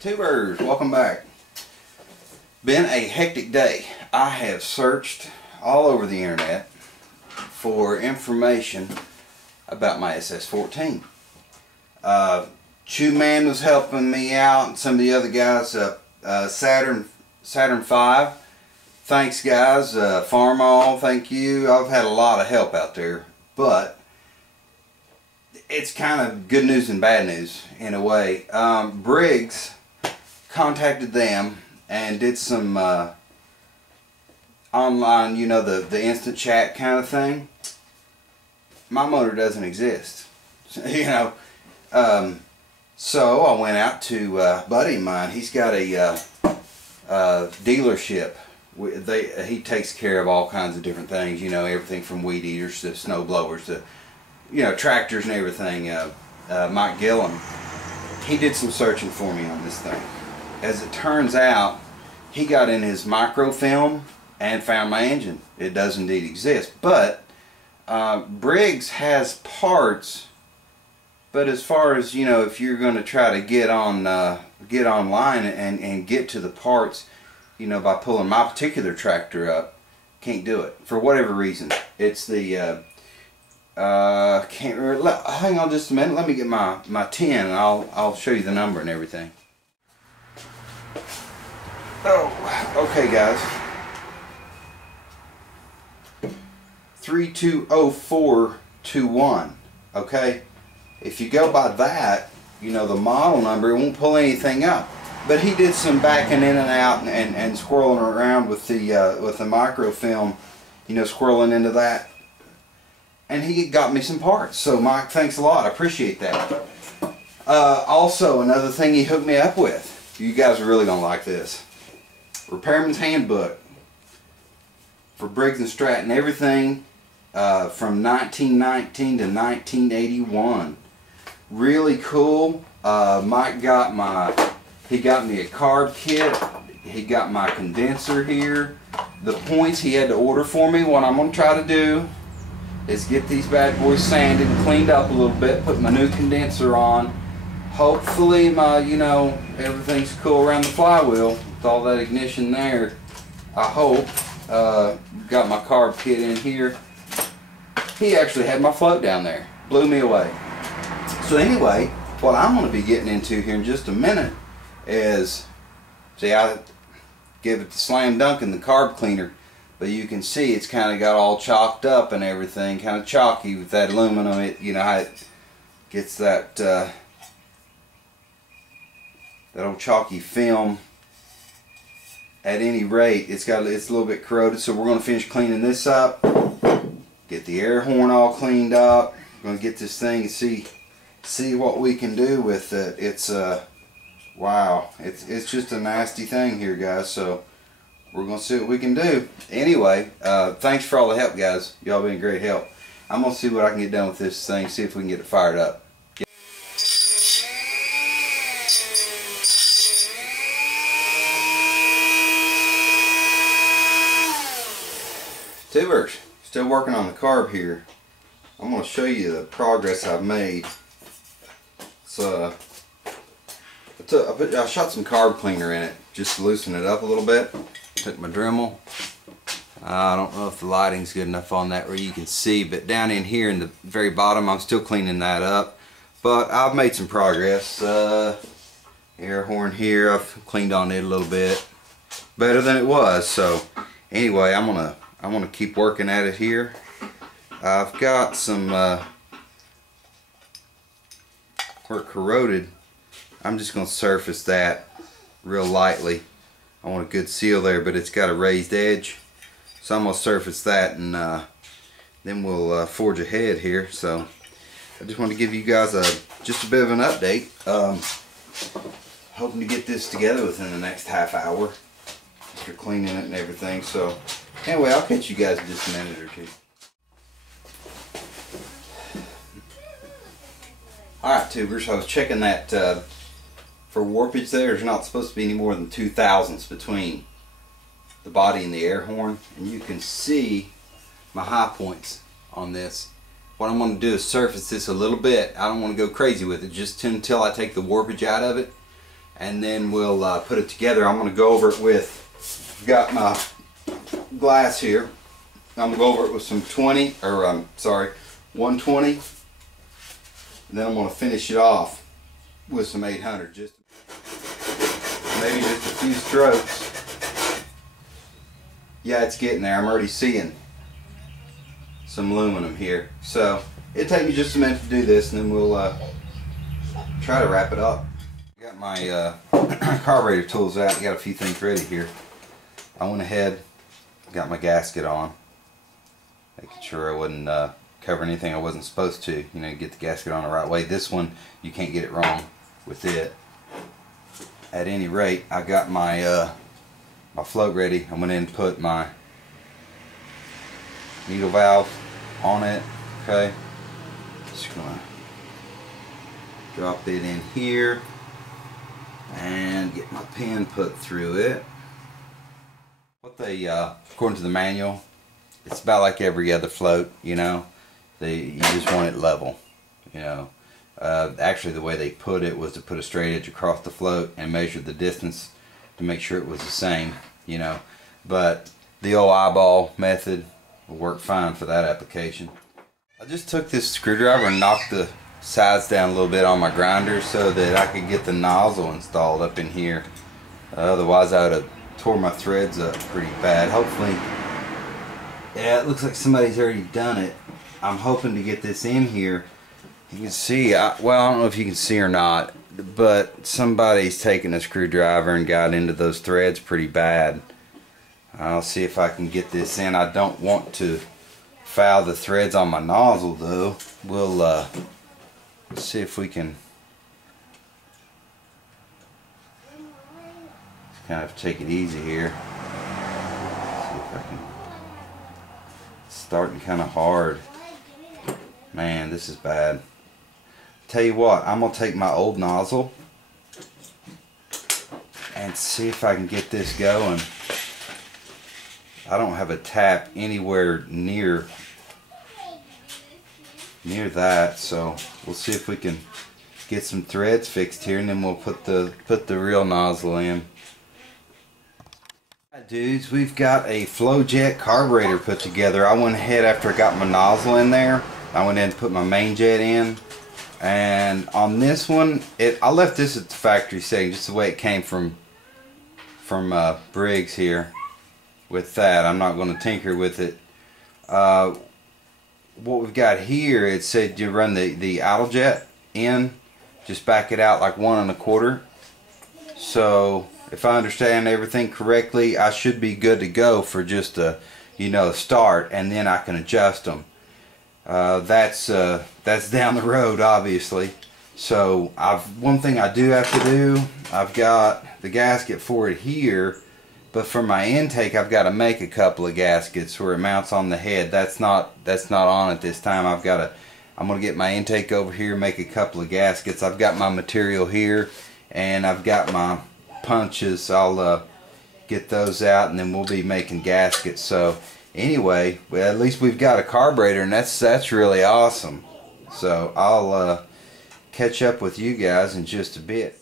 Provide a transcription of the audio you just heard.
Tubers, welcome back. Been a hectic day. I have searched all over the internet for information about my SS14. Chew Man was helping me out, and some of the other guys. Saturn 5. Thanks, guys. Farmall, thank you. I've had a lot of help out there, but it's kind of good news and bad news in a way. Briggs contacted them and did some online, you know, the instant chat kind of thing. My motor doesn't exist, you know. So I went out to a buddy of mine. He's got a dealership. He takes care of all kinds of different things, you know, everything from weed eaters to snow blowers to, you know, tractors and everything. Mike Gillum, he did some searching for me on this thing. As it turns out, he got in his microfilm and found my engine. It does indeed exist, but Briggs has parts. But as far as, you know, if you're going to try to get online and get to the parts, you know, by pulling my particular tractor up, can't do it for whatever reason. It's the can't remember. Hang on just a minute. Let me get my 10 and I'll show you the number and everything. Oh, okay, guys. 320421. Okay. If you go by that, you know, the model number, it won't pull anything up. But he did some backing in and out and squirreling around with the microfilm, you know, squirreling into that. And he got me some parts. So Mike, thanks a lot. I appreciate that. Also, another thing he hooked me up with. You guys are really going to like this. Repairman's Handbook for Briggs & Stratton. Everything from 1919 to 1981. Really cool. Mike got he got me a carb kit. He got my condenser here. The points he had to order for me. What I'm going to try to do is get these bad boys sanded and cleaned up a little bit. Put my new condenser on. Hopefully you know, everything's cool around the flywheel with all that ignition there. I hope. Got my carb kit in here. He actually had my float down there. Blew me away. So anyway, what I'm going to be getting into here in just a minute is, see, I give it the slam dunk in the carb cleaner, but you can see it's kind of got all chalked up and everything, kind of chalky with that aluminum. It, you know how it gets that that old chalky film. At any rate, it's a little bit corroded, so we're going to finish cleaning this up. Get the air horn all cleaned up. We're going to get this thing and see what we can do with it. It's wow, it's just a nasty thing here, guys, so we're going to see what we can do. Anyway, thanks for all the help, guys. Y'all been great help. I'm going to see what I can get done with this thing, see if we can get it fired up. Tubers, still working on the carb here. I'm going to show you the progress I've made. So I shot some carb cleaner in it just to loosen it up a little bit. Took my Dremel. I don't know if the lighting's good enough on that where you can see, but down in here in the very bottom I'm still cleaning that up. But I've made some progress. Air horn here, I've cleaned on it a little bit. Better than it was. So anyway, I'm gonna keep working at it here. I've got some where it corroded. I'm just going to surface that real lightly. I want a good seal there, but it's got a raised edge, so I'm going to surface that, and then we'll forge ahead here. So I just want to give you guys just a bit of an update. Hoping to get this together within the next half hour after cleaning it and everything. So anyway, I'll catch you guys in just a minute or two. Alright, tubers, I was checking that for warpage there's not supposed to be any more than 2 thousandths between the body and the air horn, and you can see my high points on this. What I'm going to do is surface this a little bit. I don't want to go crazy with it just until I take the warpage out of it. and then we'll put it together. I'm going to go over it with, got my glass here. I'm going to go over it with some 120. And then I'm going to finish it off with some 800. Maybe just a few strokes. Yeah, it's getting there. I'm already seeing some aluminum here. So it'll take me just a minute to do this, and then we'll try to wrap it up. Got my carburetor tools out. Got a few things ready here. I went ahead, got my gasket on, making sure I wasn't covering anything I wasn't supposed to. You know, get the gasket on the right way. This one, you can't get it wrong with it. At any rate, I got my my float ready. I went in and put my needle valve on it. Okay, just gonna drop it in here and get my pin put through it. What they, according to the manual, it's about like every other float. You know, you just want it level. You know. Actually, the way they put it was to put a straight edge across the float and measure the distance to make sure it was the same, you know. But the old eyeball method will work fine for that application. I just took this screwdriver and knocked the sides down a little bit on my grinder so that I could get the nozzle installed up in here. Otherwise, I would have tore my threads up pretty bad. Hopefully, yeah, it looks like somebody's already done it. I'm hoping to get this in here. You can see, well, I don't know if you can see or not, but somebody's taken a screwdriver and got into those threads pretty bad. I'll see if I can get this in. I don't want to foul the threads on my nozzle though. We'll see if we can kind of take it easy here. See if I can. It's starting kind of hard. Man, this is bad. Tell you what, I'm gonna take my old nozzle and see if I can get this going. I don't have a tap anywhere near that, so we'll see if we can get some threads fixed here, and then we'll put the real nozzle in. Alright dudes, we've got a flow jet carburetor put together. I went ahead after I got my nozzle in there. I went in and put my main jet in. And on this one, I left this at the factory setting, just the way it came from Briggs here. With that, I'm not going to tinker with it. What we've got here, it said you run the idle jet in, just back it out like 1 1/4. So if I understand everything correctly, I should be good to go for just a start, and then I can adjust them. That's down the road, obviously. So one thing I do have to do, I've got the gasket for it here, but for my intake I've got to make a couple of gaskets where it mounts on the head. That's not on at this time. I'm gonna get my intake over here, make a couple of gaskets. I've got my material here, and I've got my punches. I'll get those out, and then we'll be making gaskets. So anyway, well, at least we've got a carburetor, and that's really awesome. So I'll catch up with you guys in just a bit.